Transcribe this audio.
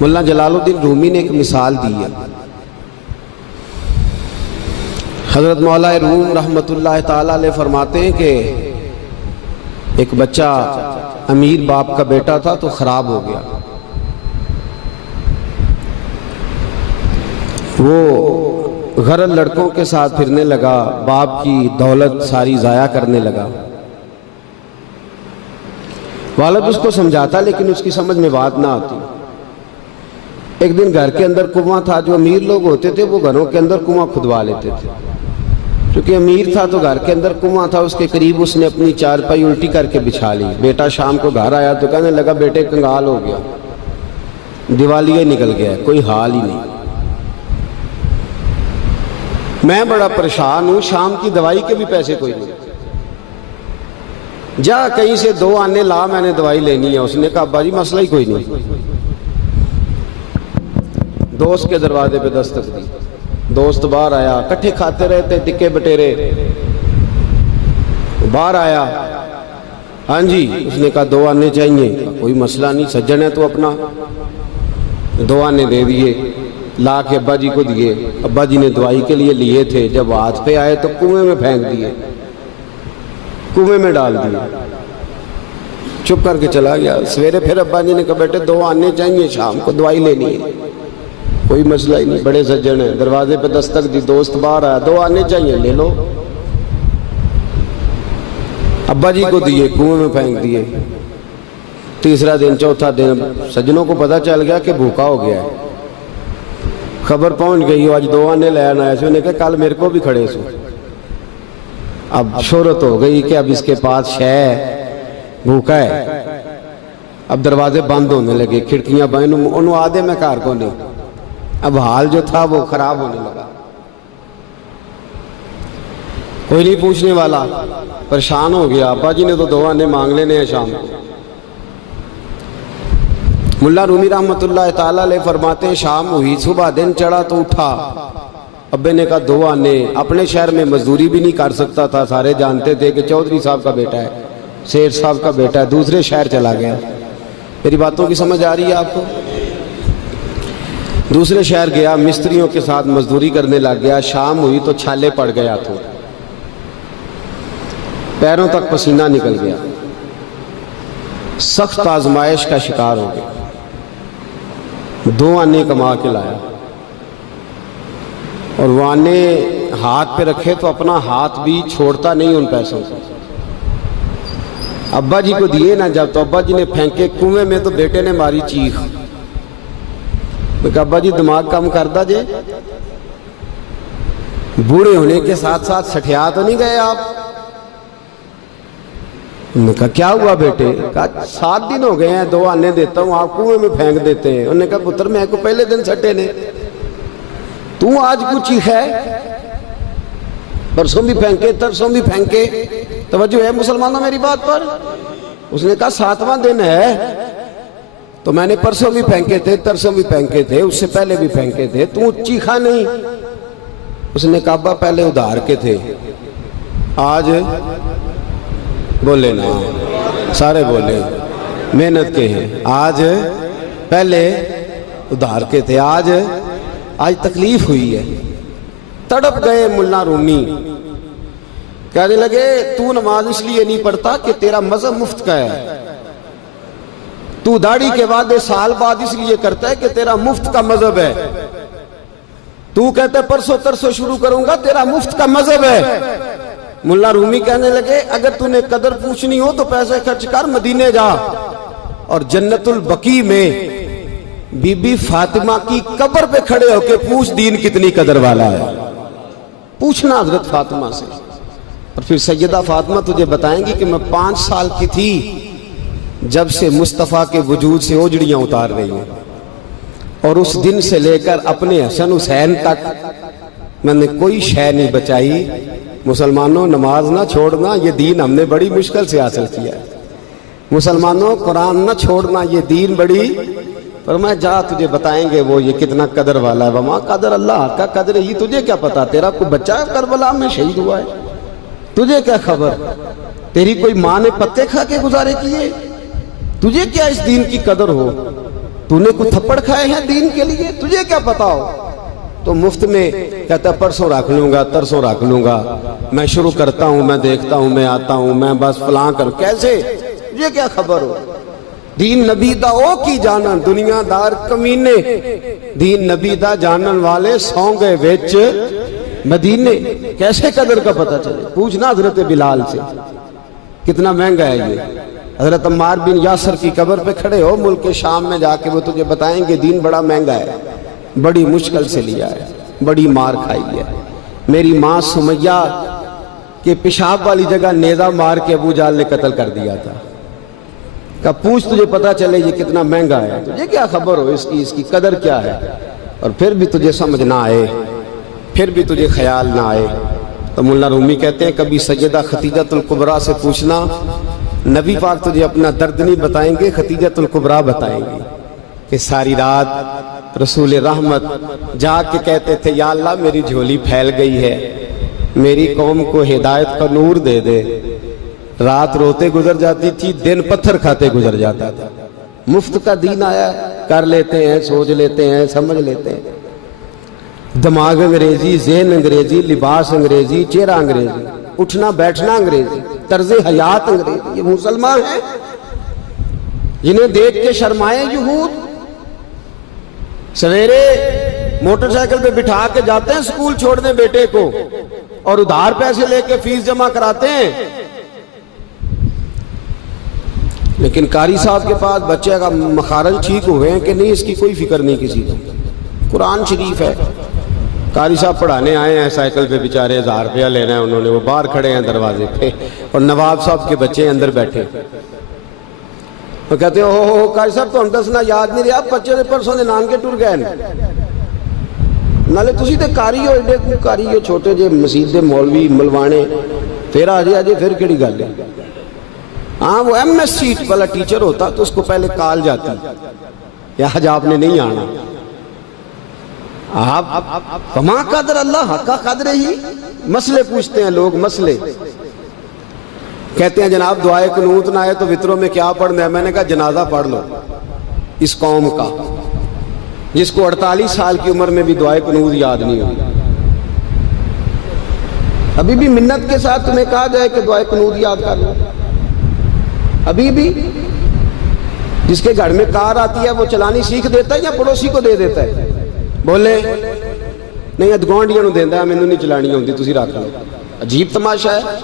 مولانا جلال الدین رومی نے ایک مثال دی ہے. حضرت مولا روم رحمۃ اللہ تعالیٰ علیہ فرماتے ہیں کہ ایک بچہ امیر باپ کا بیٹا تھا تو خراب ہو گیا. وہ غرض لڑکوں کے ساتھ پھرنے لگا، باپ کی دولت ساری ضائع کرنے لگا. والد اس کو سمجھاتا لیکن اس کی سمجھ میں بات نہ آتی. ایک دن گھر کے اندر کنواں تھا. جو امیر لوگ ہوتے تھے وہ گھروں کے اندر کنواں کھدوا لیتے تھے. کیونکہ امیر تھا تو گھر کے اندر کنواں تھا، اس کے قریب اس نے اپنی چارپائی الٹی کر کے بچھا لی. بیٹا شام کو گھر آیا تو کہنے لگا بیٹے کنگال ہو گیا، دیوالیہ نکل گیا، کوئی حال ہی نہیں. میں بڑا پریشان ہوں، شام کی دوائی کے بھی پیسے کوئی نہیں. جا کہیں سے 2 آنے لا، میں نے دوائی لینی ہے. اس نے کہا ابا جی مسئلہ ہی کوئی نہیں. دوست کے دروازے پہ دستک دی. دوست باہر آیا، کٹھے کھاتے رہتے ٹکے بٹیرے. باہر آیا، ہاں جی. اس نے کہا 2 آنے چاہیے. کوئی مسئلہ نہیں، سجن ہے تو اپنا. 2 آنے دے دیے، لا کے ابا جی کو دیے. ابا جی نے دوائی کے لیے لیے تھے، جب ہاتھ پہ آئے تو کنویں میں پھینک دیے، کنویں میں ڈال دیے. چپ کر کے چلا گیا. سویرے پھر ابا جی نے کہا بیٹے 2 آنے چاہیے، شام کو دوائی لینی ہے. کوئی مسئلہ ہی نہیں، بڑے سجن ہیں. دروازے پہ دستک دی، دوست باہر آیا، 2 آنے چاہیے، لے لو. ابا جی کو دیے، کنویں میں پھینک دیے. تیسرا دن، چوتھا دن، سجنوں کو پتہ چل گیا کہ بھوکا ہو گیا ہے. خبر پہنچ گئی، آج 2 آنے لے آنا ہے. انہوں نے کہا کل میرے کو بھی کھڑے سو. اب شہرت ہو گئی کہ اب اس کے پاس شے بھوکا ہے. اب دروازے بند ہونے لگے، کھڑکیاں بند. انہوں آدھے میں کار کو نہیں. اب حال جو تھا وہ خراب ہونے لگا. کوئی نہیں پوچھنے والا، پریشان ہو گیا. ابا جی نے تو 2 آنے مانگ لینے ہیں شام کو. ملا رومی رحمۃ اللہ تعالیٰ علیہ فرماتے ہیں شام ہوئی، صبح دن چڑھا تو اٹھا. ابے نے کہا 2 آنے. اپنے شہر میں مزدوری بھی نہیں کر سکتا تھا، سارے جانتے تھے کہ چودھری صاحب کا بیٹا ہے، سیٹھ صاحب کا بیٹا ہے. دوسرے شہر چلا گیا. میری باتوں کی سمجھ آ رہی ہے آپ کو؟ دوسرے شہر گیا، مستریوں کے ساتھ مزدوری کرنے لگ گیا. شام ہوئی تو چھالے پڑ گیا ہاتھوں، پیروں تک پسینہ نکل گیا. سخت آزمائش کا شکار ہو گیا. 2 آنے کما کے لایا اور وہ آنے ہاتھ پہ رکھے تو اپنا ہاتھ بھی چھوڑتا نہیں ان پیسوں سے. ابا جی کو دیے نا جب، تو ابا جی نے پھینکے کنویں میں تو بیٹے نے ماری چیخ. میں کہا ابا جی دماغ کم کر دا جے، بوڑھے ہونے کے ساتھ ساتھ سٹھیا تو نہیں گئے آپ؟ انہوں نے کہا کیا ہوا بیٹے؟ کہا 7 دن ہو گئے ہیں 2 آنے دیتا ہوں، آپ کنویں میں پھینک دیتے ہیں. انہوں نے کہا پتر میں کو پہلے دن سٹے نے، تو آج کچھ ہی ہے، پرسوں بھی پھینکے ترسوں بھی پھینکے. توجہ ہے مسلمانوں میری بات پر؟ اس نے کہا 7واں دن ہے تو میں نے پرسوں بھی پھینکے تھے، ترسوں بھی پھینکے تھے، اس سے پہلے بھی پھینکے تھے، تو چیخا نہیں. اس نے کہا ابا پہلے ادھار کے تھے، آج بولے نا، سارے بولے محنت کے ہیں. آج پہلے ادھار کے تھے، آج تکلیف ہوئی ہے. تڑپ گئے ملا رومی. کہنے لگے تو نماز اس لیے نہیں پڑھتا کہ تیرا مذہب مفت کا ہے، تو داڑھی کے وعدے سال بعد اس لیے کرتا ہے کہ تیرا مفت کا مذہب ہے. تو کہتا ہے پرسوں ترسوں شروع کروں گا، تیرا مفت کا مذہب ہے. ملا رومی کہنے لگے اگر تو نے قدر پوچھنی ہو تو پیسے خرچ کر مدینے جا اور جنت البقیع میں بی بی فاطمہ کی قبر پہ کھڑے ہو کے پوچھ دین کتنی قدر والا ہے. پوچھنا حضرت فاطمہ سے. اور پھر سیدہ فاطمہ تجھے بتائیں گی کہ میں 5 سال کی تھی جب سے مصطفیٰ کے وجود سے اوجڑیاں اتار رہی ہیں، اور اس دن سے لے کر اپنے حسن حسین تک میں نے کوئی شے نہیں بچائی. مسلمانوں نماز نہ چھوڑنا، یہ دین ہم نے بڑی مشکل سے حاصل کیا ہے. مسلمانوں قرآن نہ چھوڑنا، یہ دین بڑی. فرمایا جا تجھے بتائیں گے وہ یہ کتنا قدر والا ہے. وما قدر اللہ کا قدر ہی، تجھے کیا پتا؟ تیرا کوئی بچہ کربلا میں شہید ہوا ہے، تجھے کیا خبر؟ تیری کوئی ماں نے پتے کھا کے گزارے کیے؟ تجھے کیا اس دین کی قدر ہو؟ تو نے کوئی تھپڑ کھائے ہیں دین کے لیے؟ تجھے کیا پتا ہو؟ تو مفت میں کہتا پرسوں رکھ لوں گا، ترسوں رکھ لوں گا، میں شروع کرتا ہوں، میں دیکھتا ہوں، میں آتا ہوں، میں بس فلاں کر. کیسے؟ تجھے کیا خبر ہو؟ دین نبی دا او کی جانن دنیا دار کمینے، دین نبی دا جانن والے سو گئے وچ مدینے. کیسے قدر کا پتہ چلے؟ پوچھنا حضرت بلال سے کتنا مہنگا ہے یہ. حضرت عمار بن یاسر کی قبر پہ کھڑے ہو ملک شام میں جا کے، وہ تجھے بتائیں گے دین بڑا مہنگا ہے، بڑی مشکل سے لیا ہے، بڑی مار کھائی ہے. میری ماں سمیہ کے پیشاب والی جگہ نیزہ مار کے ابو جال نے قتل کر دیا تھا. کہ پوچھ تجھے پتا چلے یہ کتنا مہنگا ہے. تجھے کیا خبر ہو اس کی قدر کیا ہے؟ اور پھر بھی تجھے سمجھ نہ آئے، پھر بھی تجھے خیال نہ آئے. تو مولا رومی کہتے ہیں کبھی سیدہ ختیجۃ الکبریٰ سے پوچھنا، نبی پاک تجھے اپنا درد نہیں بتائیں گے، ختیجۃ الکبریٰ بتائیں گے کہ ساری رات رسول رحمت جا کے کہتے تھے یا اللہ میری جھولی پھیل گئی ہے، میری قوم کو ہدایت کا نور دے دے. رات روتے گزر جاتی تھی، دن پتھر کھاتے گزر جاتا تھا. مفت کا دین آیا، کر لیتے ہیں، سوچ لیتے ہیں، سمجھ لیتے ہیں. دماغ انگریزی، ذہن انگریزی، لباس انگریزی، چہرہ انگریزی، اٹھنا بیٹھنا انگریزی، طرز حیات انگریزی. یہ مسلمان ہیں جنہیں دیکھ کے شرمائے یہود. سویرے موٹر سائیکل پہ بٹھا کے جاتے ہیں سکول چھوڑنے بیٹے کو، اور ادھار پیسے لے کے فیس جمع کراتے ہیں. لیکن قاری صاحب کے پاس بچے کا مخارج ٹھیک ہوئے ہیں کہ نہیں اس کی کوئی فکر نہیں کسی کو. قرآن شریف ہے، قاری صاحب پڑھانے آئے ہیں سائیکل پہ، بیچارے 1000 روپیہ لینا ہے انہوں نے، وہ باہر کھڑے ہیں دروازے پہ، اور نواب صاحب کے بچے اندر بیٹھے. وہ کہتے ہیں اوہ قاری صاحب تو ہم دسنا یاد نہیں رہا، بچے نے پرسوں نے نان کے ٹر گئے نالے تسی تے قاری ہو، ایڈے قاری ہو چھوٹے جے مسجد دے مولوی ملوانے، پھر آ جائے پھر کیڑی گل ہے. ہاں وہ ایم ایس سیٹ والا ٹیچر ہوتا تو اس کو پہلے کال جاتی یا آج آپ نے نہیں آنا. آپ فما قدر اللہ حق قدر ہی. مسئلے پوچھتے ہیں لوگ، مسئلے کہتے ہیں جناب دعائے قنوت نہ آئے تو وطروں میں کیا پڑھنا ہے؟ میں نے کہا جنازہ پڑھ لو اس قوم کا جس کو 48 سال کی عمر میں بھی دعائے قنوت یاد نہیں ہوئی. ابھی بھی منت کے ساتھ تمہیں کہا جائے کہ دعائے قنوت یاد کر لو. ابھی بھی جس کے گھر میں کار آتی ہے وہ چلانی سیکھ دیتا ہے یا پڑوسی کو دے دیتا ہے؟ بولے نہیں ادگوانڈیاں نو دیندا ہے، مینوں نہیں چلانی ہوندی، تسی رکھ لو. عجیب تماشا ہے.